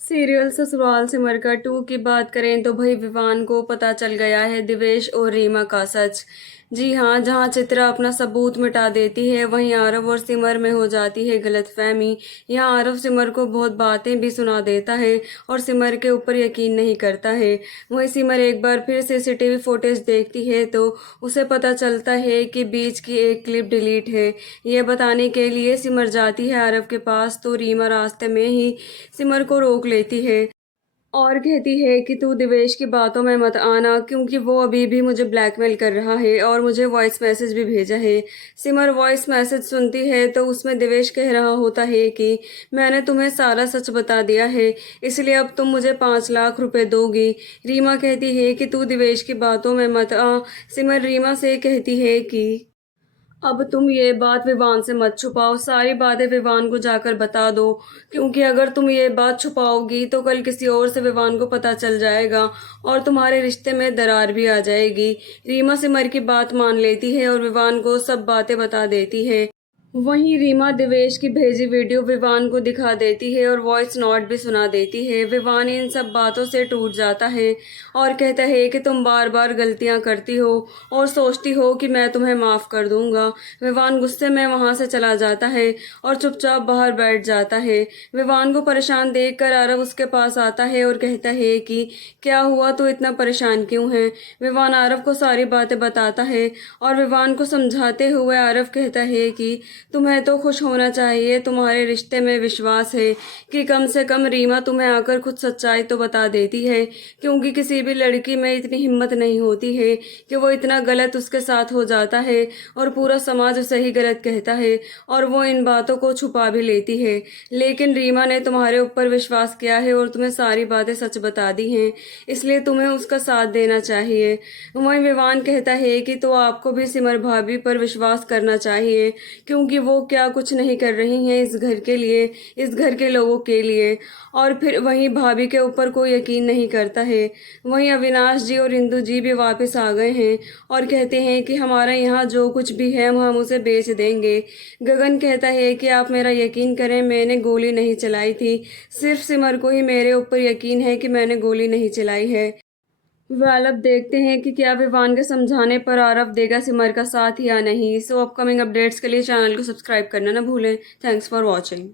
Serial Sasural Simar का 2 की बात करें तो भाई विवान को पता चल गया है दिवेश और रीमा का सच। जी हाँ, जहाँ चित्रा अपना सबूत मिटा देती है वहीं आरव और सिमर में हो जाती है गलतफहमी। यहाँ आरव सिमर को बहुत बातें भी सुना देता है और सिमर के ऊपर यकीन नहीं करता है। वहीं सिमर एक बार फिर सीसीटीवी फुटेज देखती है तो उसे पता चलता है कि बीच की एक क्लिप डिलीट है। यह बताने के लिए सिमर जाती है आरव के पास तो रीमा रास्ते में ही सिमर को रोक लेती है और कहती है कि तू दिवेश की बातों में मत आना क्योंकि वो अभी भी मुझे ब्लैकमेल कर रहा है और मुझे वॉइस मैसेज भी भेजा है। सिमर वॉइस मैसेज सुनती है तो उसमें दिवेश कह रहा होता है कि मैंने तुम्हें सारा सच बता दिया है, इसलिए अब तुम मुझे 5 लाख रुपए दोगी। रीमा कहती है कि तू दिवेश की बातों में मत आ। सिमर रीमा से कहती है कि अब तुम ये बात विवान से मत छुपाओ, सारी बातें विवान को जाकर बता दो क्योंकि अगर तुम ये बात छुपाओगी तो कल किसी और से विवान को पता चल जाएगा और तुम्हारे रिश्ते में दरार भी आ जाएगी। रीमा सिमर की बात मान लेती है और विवान को सब बातें बता देती है। वहीं रीमा दिवेश की भेजी वीडियो विवान को दिखा देती है और वॉइस नोट भी सुना देती है। विवान इन सब बातों से टूट जाता है और कहता है कि तुम बार बार गलतियां करती हो और सोचती हो कि मैं तुम्हें माफ कर दूंगा। विवान गुस्से में वहां से चला जाता है और चुपचाप बाहर बैठ जाता है। विवान को परेशान देखकर आरव उसके पास आता है और कहता है कि क्या हुआ, तू इतना परेशान क्यों है। विवान आरव को सारी बातें बताता है और विवान को समझाते हुए आरव कहता है कि तुम्हें तो खुश होना चाहिए, तुम्हारे रिश्ते में विश्वास है कि कम से कम रीमा तुम्हें आकर खुद सच्चाई तो बता देती है क्योंकि किसी भी लड़की में इतनी हिम्मत नहीं होती है कि वो इतना गलत उसके साथ हो जाता है और पूरा समाज उसे ही गलत कहता है और वो इन बातों को छुपा भी लेती है। लेकिन रीमा ने तुम्हारे ऊपर विश्वास किया है और तुम्हें सारी बातें सच बता दी हैं, इसलिए तुम्हें उसका साथ देना चाहिए। वहीं विवान कहता है कि तो आपको भी सिमर भाभी पर विश्वास करना चाहिए क्योंकि वो क्या कुछ नहीं कर रही हैं इस घर के लिए, इस घर के लोगों के लिए। और फिर वहीं भाभी के ऊपर कोई यकीन नहीं करता है। वहीं अविनाश जी और इंदु जी भी वापस आ गए हैं और कहते हैं कि हमारा यहाँ जो कुछ भी है हम उसे बेच देंगे। गगन कहता है कि आप मेरा यकीन करें, मैंने गोली नहीं चलाई थी, सिर्फ सिमर को ही मेरे ऊपर यकीन है कि मैंने गोली नहीं चलाई है। वेल, अब देखते हैं कि क्या विवान के समझाने पर आरव देगा सिमर का साथ या नहीं। सो अपकमिंग अपडेट्स के लिए चैनल को सब्सक्राइब करना ना भूलें। Thanks for watching.